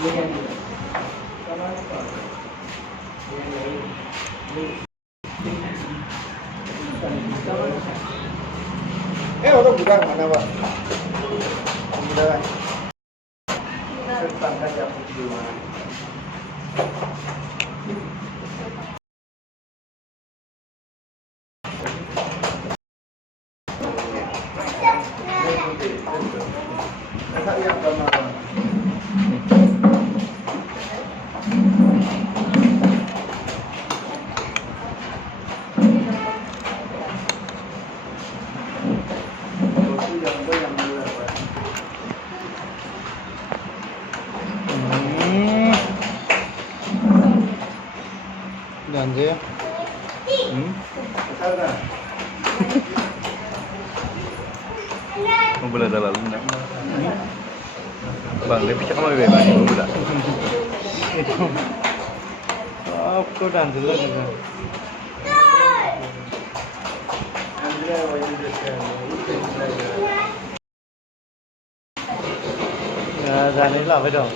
Itu bukan mana pak? Bukan. Tentang yang kedua. Ganja. Mau bela dalam nak. Bang, dia picak sama bebek ni, mau bela. Aku dan dulu juga. Ya, jalan lah betul.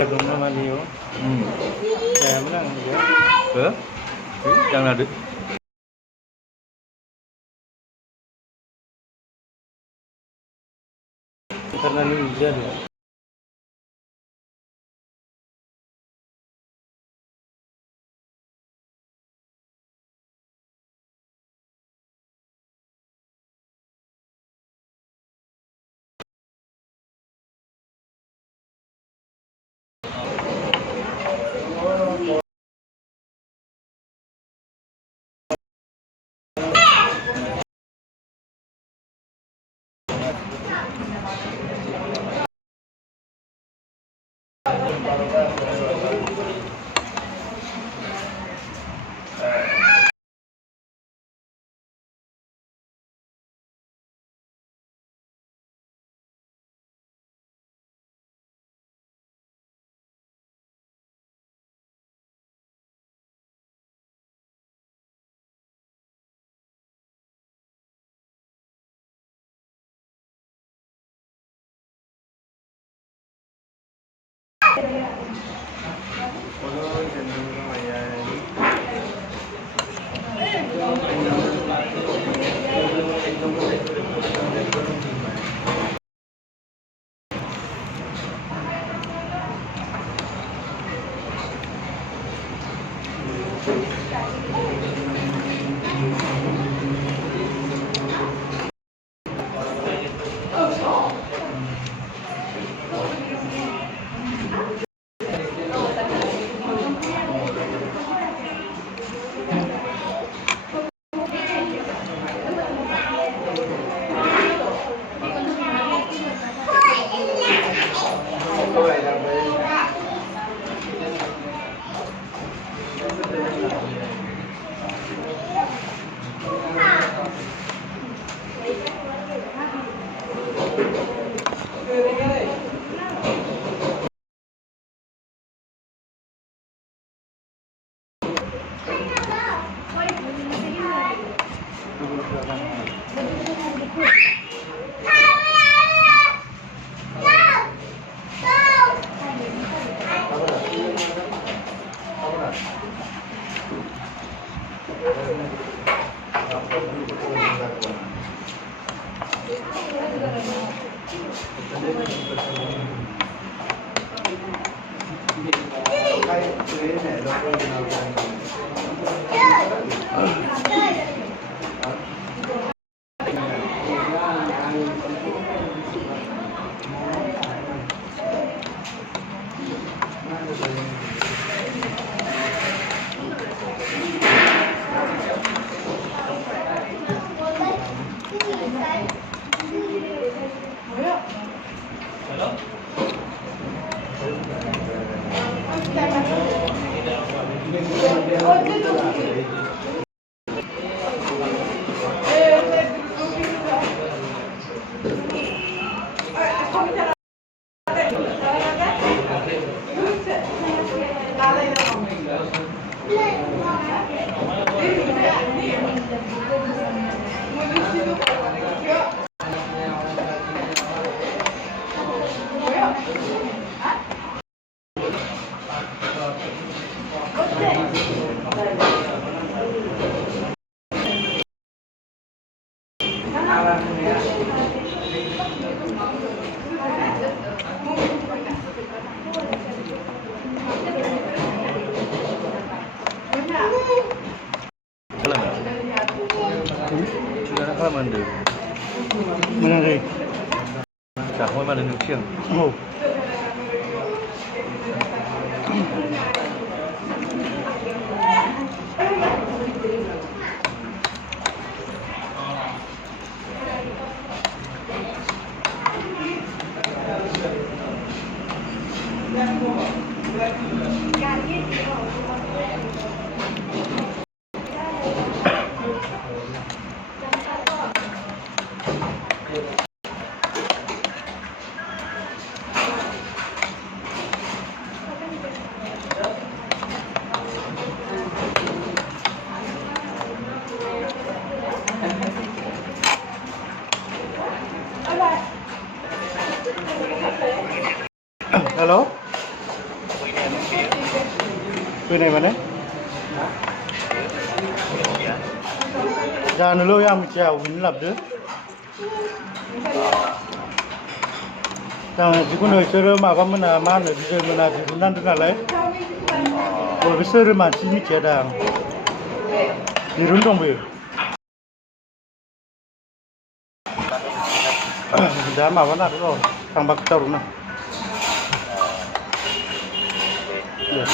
Belum nama dia. Saya menang juga. Jangan ada. Karena ini hujan ya. Kalau mana? Mana ni? Cak mana ni siang? Oh. Hello. Bên này mà đấy. Ra nó lôi em chèo mình lập đứa. Rằng chỉ có nơi chơi mà có mình là man ở dưới mình là chỉ cũng đang được là lấy. Rồi cái chơi mà chỉ biết chơi đàng. Đi run trong bể. Giá mà vẫn là đúng rồi. Thằng bạc tàu đúng không? Yes.